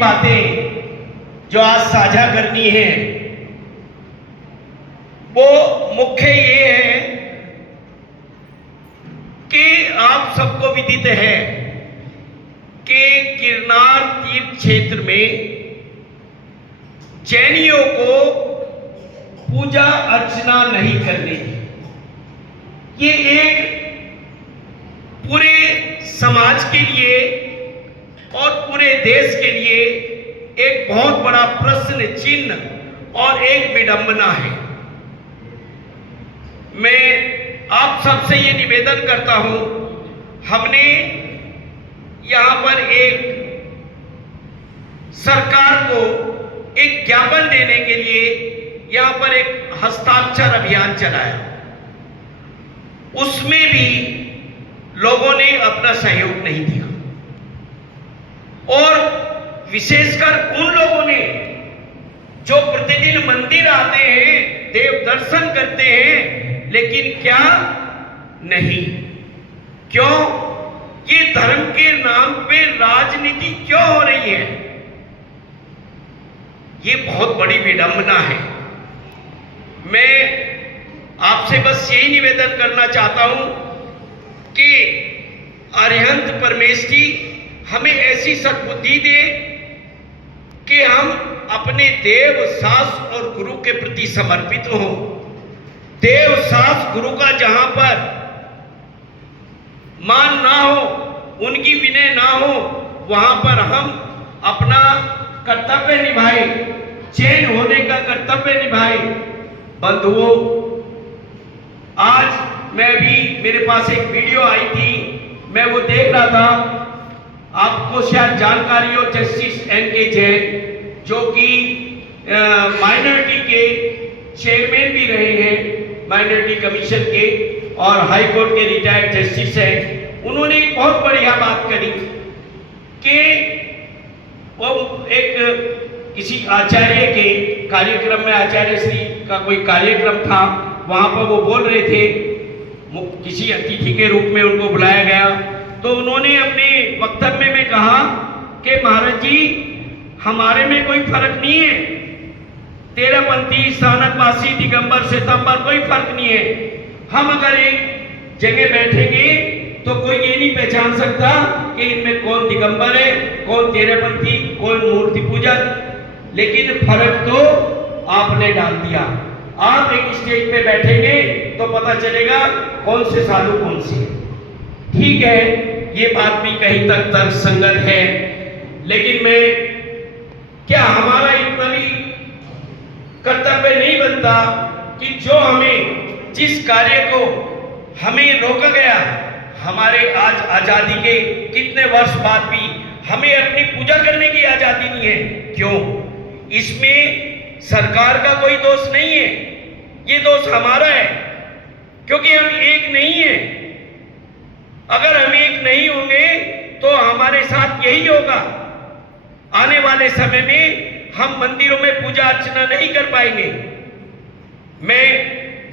बातें जो आज साझा करनी है वो मुख्य ये है कि आप सबको विदित है कि गिरनार तीर्थ क्षेत्र में जैनियों को पूजा अर्चना नहीं करनी। ये एक पूरे समाज के लिए और पूरे देश के लिए एक बहुत बड़ा प्रश्न चिन्ह और एक विडंबना है। मैं आप सबसे ये निवेदन करता हूं, हमने यहां पर एक सरकार को एक ज्ञापन देने के लिए यहां पर एक हस्ताक्षर अभियान चलाया। उसमें भी लोगों ने अपना सहयोग नहीं दिया और विशेषकर उन लोगों ने जो प्रतिदिन मंदिर आते हैं, देव दर्शन करते हैं, लेकिन क्या नहीं, क्यों ये धर्म के नाम पे राजनीति क्यों हो रही है? ये बहुत बड़ी विडंबना है। मैं आपसे बस यही निवेदन करना चाहता हूं कि अरिहंत परमेष्ठी हमें ऐसी सद्बुद्धि दे कि हम अपने देव शास्त्र और गुरु के प्रति समर्पित हों। देव शास्त्र गुरु का जहां पर मान ना हो, उनकी विनय ना हो, वहां पर हम अपना कर्तव्य निभाए, जैन होने का कर्तव्य निभाए। बंधुओं, आज मैं भी, मेरे पास एक वीडियो आई थी, मैं वो देख रहा था। आपको शायद जानकारी हो, जस्टिस एन.के. जैन जो कि माइनॉरिटी के चेयरमैन भी रहे हैं, माइनॉरिटी कमीशन के, और हाई कोर्ट के रिटायर्ड जस्टिस हैं। उन्होंने एक बहुत बढ़िया बात करी कि वो एक किसी आचार्य के कार्यक्रम में, आचार्य श्री का कोई कार्यक्रम था, वहां पर वो बोल रहे थे, किसी अतिथि के रूप में उनको बुलाया गया, तो उन्होंने अपने वक्तव्य में कहा कि महाराज जी, हमारे में कोई फर्क नहीं है, तेरहपंथी, स्थानकवासी, दिगंबर, श्वेतांबर कोई फर्क नहीं है। हम अगर एक जगह बैठेंगे तो कोई ये नहीं पहचान सकता कि इनमें कौन दिगंबर है, कौन तेरहपंथी, कौन मूर्ति पूजक। लेकिन फर्क तो आपने डाल दिया। आप एक स्टेज पे बैठेंगे तो पता चलेगा कौन से साधु कौन से। ठीक है, ये बात भी कहीं तक तर्कसंगत है, लेकिन मैं क्या हमारा इतना भी कर्तव्य नहीं बनता कि जो हमें, जिस कार्य को हमें रोका गया, हमारे आज आजादी के कितने वर्ष बाद भी हमें अपनी पूजा करने की आजादी नहीं है? क्यों? इसमें सरकार का कोई दोष नहीं है, ये दोष हमारा है, क्योंकि हम एक नहीं है। अगर हम एक नहीं होंगे तो हमारे साथ यही होगा। आने वाले समय में हम मंदिरों में पूजा अर्चना नहीं कर पाएंगे। मैं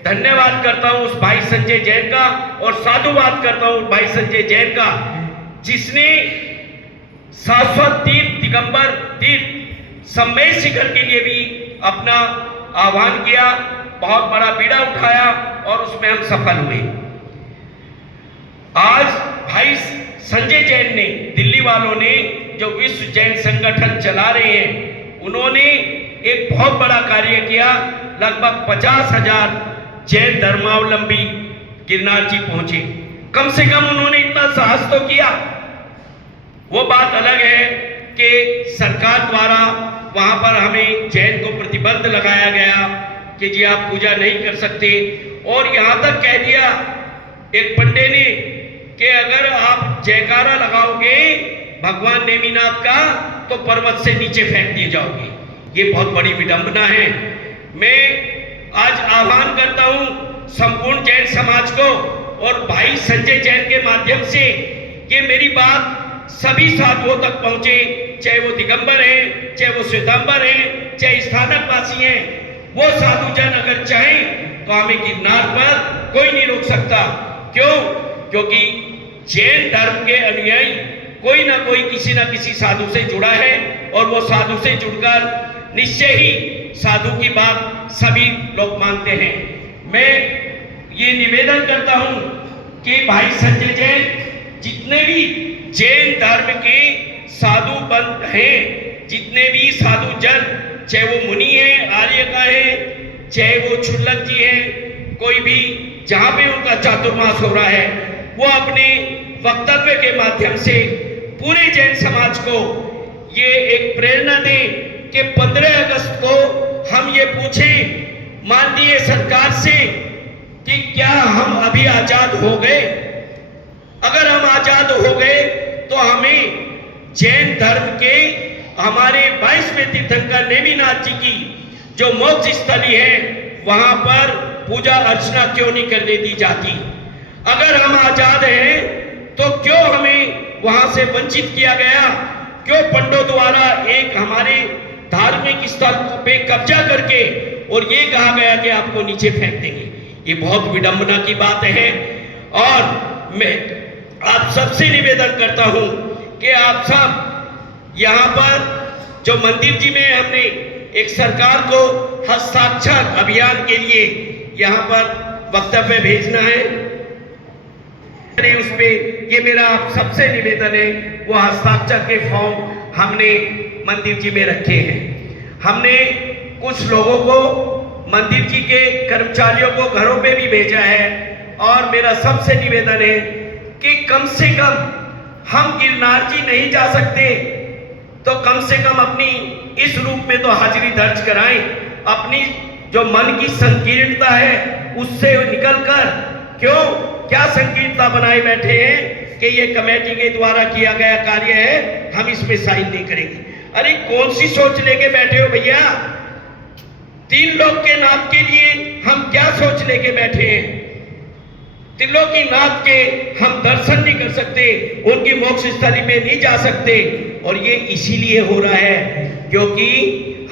धन्यवाद करता हूं उस भाई संजय जैन का, और साधुवाद करता हूं भाई संजय जैन का, जिसने शाश्वत तीर्थ, दिगंबर तीर्थ, सम्मेद शिखर के लिए भी अपना आह्वान किया, बहुत बड़ा बीड़ा उठाया और उसमें हम सफल हुए। आज भाई संजय जैन ने, दिल्ली वालों ने, जो विश्व जैन संगठन चला रहे हैं, उन्होंने एक बहुत बड़ा कार्य किया। लगभग 50,000 जैन धर्मावलंबी गिरनार जी पहुंचे। कम से कम उन्होंने इतना साहस तो किया। वो बात अलग है कि सरकार द्वारा वहां पर हमें जैन को प्रतिबंध लगाया गया कि जी आप पूजा नहीं कर सकते, और यहां तक कह दिया एक पंडे ने कि अगर आप जयकारा लगाओगे भगवान नेमिनाथ का तो पर्वत से नीचे फेंक दिए जाओगे। ये बहुत बड़ी विडंबना है। मैं आज आह्वान करता हूं संपूर्ण जैन समाज को, और भाई संजय जैन के माध्यम से ये मेरी बात सभी साधुओं तक पहुंचे, चाहे वो दिगंबर हैं, चाहे वो श्वेतांबर हैं, चाहे स्थानकवासी हैं। वो साधुजन अगर चाहें तो हमें गिरनार पर कोई नहीं रोक सकता। क्यों? क्योंकि जैन धर्म के अनुयायी कोई ना कोई किसी ना किसी साधु से जुड़ा है और वो साधु से जुड़कर निश्चय ही साधु की बात सभी लोग मानते हैं। मैं ये निवेदन करता हूं कि भाई संजय जैन जितने भी जैन धर्म के साधु बंद हैं, जितने भी साधु जन, चाहे वो मुनि है, आर्य का है, चाहे वो क्षुल्लक जी है, कोई भी जहां पे उनका चातुर्मास हो रहा है, वो अपने वक्तव्य के माध्यम से पूरे जैन समाज को ये एक प्रेरणा दें कि 15 अगस्त को हम ये पूछें माननीय सरकार से कि क्या हम अभी आजाद हो गए? अगर हम आजाद हो गए तो हमें जैन धर्म के हमारे 22वें तीर्थंकर नेमिनाथ जी की जो मोक्ष स्थली है वहां पर पूजा अर्चना क्यों नहीं करने दी जाती? अगर हम आजाद हैं तो क्यों हमें वहां से वंचित किया गया? क्यों पंडों द्वारा एक हमारे धार्मिक स्थल पे कब्जा करके और ये कहा गया कि आपको नीचे फेंक देंगे? ये बहुत विडंबना की बात है। और मैं आप सबसे निवेदन करता हूं कि आप सब यहाँ पर जो मंदिर जी में हमने एक सरकार को हस्ताक्षर अभियान के लिए यहाँ पर वक्तव्य भेजना है, उस पे ये मेरा आप सबसे निवेदन है, वो हस्ताक्षर के फॉर्म हमने मंदिर जी में रखे हैं। हमने कुछ लोगों को मंदिर जी के कर्मचारियों को घरों पे भी भेजा है और मेरा सबसे निवेदन है कि कम से कम हम गिरनार जी नहीं जा सकते तो कम से कम अपनी इस रूप में तो हाजिरी दर्ज कराएं। अपनी जो मन की संकीर्णता है उससे निकलकर क्यों क्या संकीर्णता बनाए बैठे हैं कि ये कमेटी के द्वारा किया गया कार्य है, हम इसमें साइन नहीं करेंगे। अरे कौन सी सोच लेके बैठे हो भैया? 3 लोग के नाथ के लिए हम क्या सोच लेके बैठे हैं? त्रिलोकीनाथ के हम दर्शन नहीं कर सकते, उनकी मोक्ष स्थली में नहीं जा सकते, और ये इसीलिए हो रहा है क्योंकि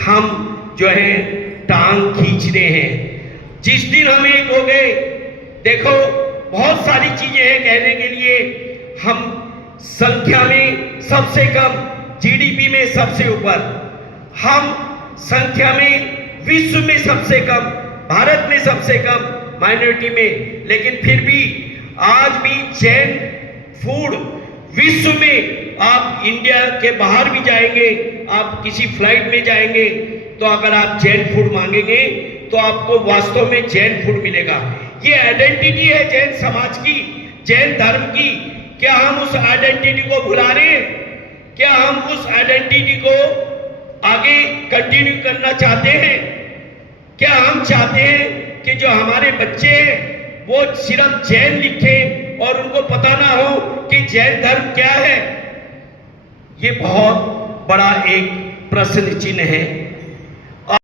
हम जो है टांग खींच रहे हैं। जिस दिन हम एक हो गए, देखो बहुत सारी चीजें हैं कहने के लिए। हम संख्या में सबसे कम, जीडीपी में सबसे ऊपर, हम संख्या में विश्व में सबसे कम, भारत में सबसे कम, माइनॉरिटी में, लेकिन फिर भी आज भी जैन फूड विश्व में, आप इंडिया के बाहर भी जाएंगे, आप किसी फ्लाइट में जाएंगे तो अगर आप जैन फूड मांगेंगे तो आपको वास्तव में जैन फूड मिलेगा। ये आइडेंटिटी है जैन समाज की, जैन धर्म की। क्या हम उस आइडेंटिटी को भुला रहे हैं? क्या हम उस आइडेंटिटी को आगे कंटिन्यू करना चाहते हैं? क्या हम चाहते हैं कि जो हमारे बच्चे हैं वो सिर्फ जैन लिखें और उनको पता ना हो कि जैन धर्म क्या है? ये बहुत बड़ा एक प्रश्न चिन्ह है।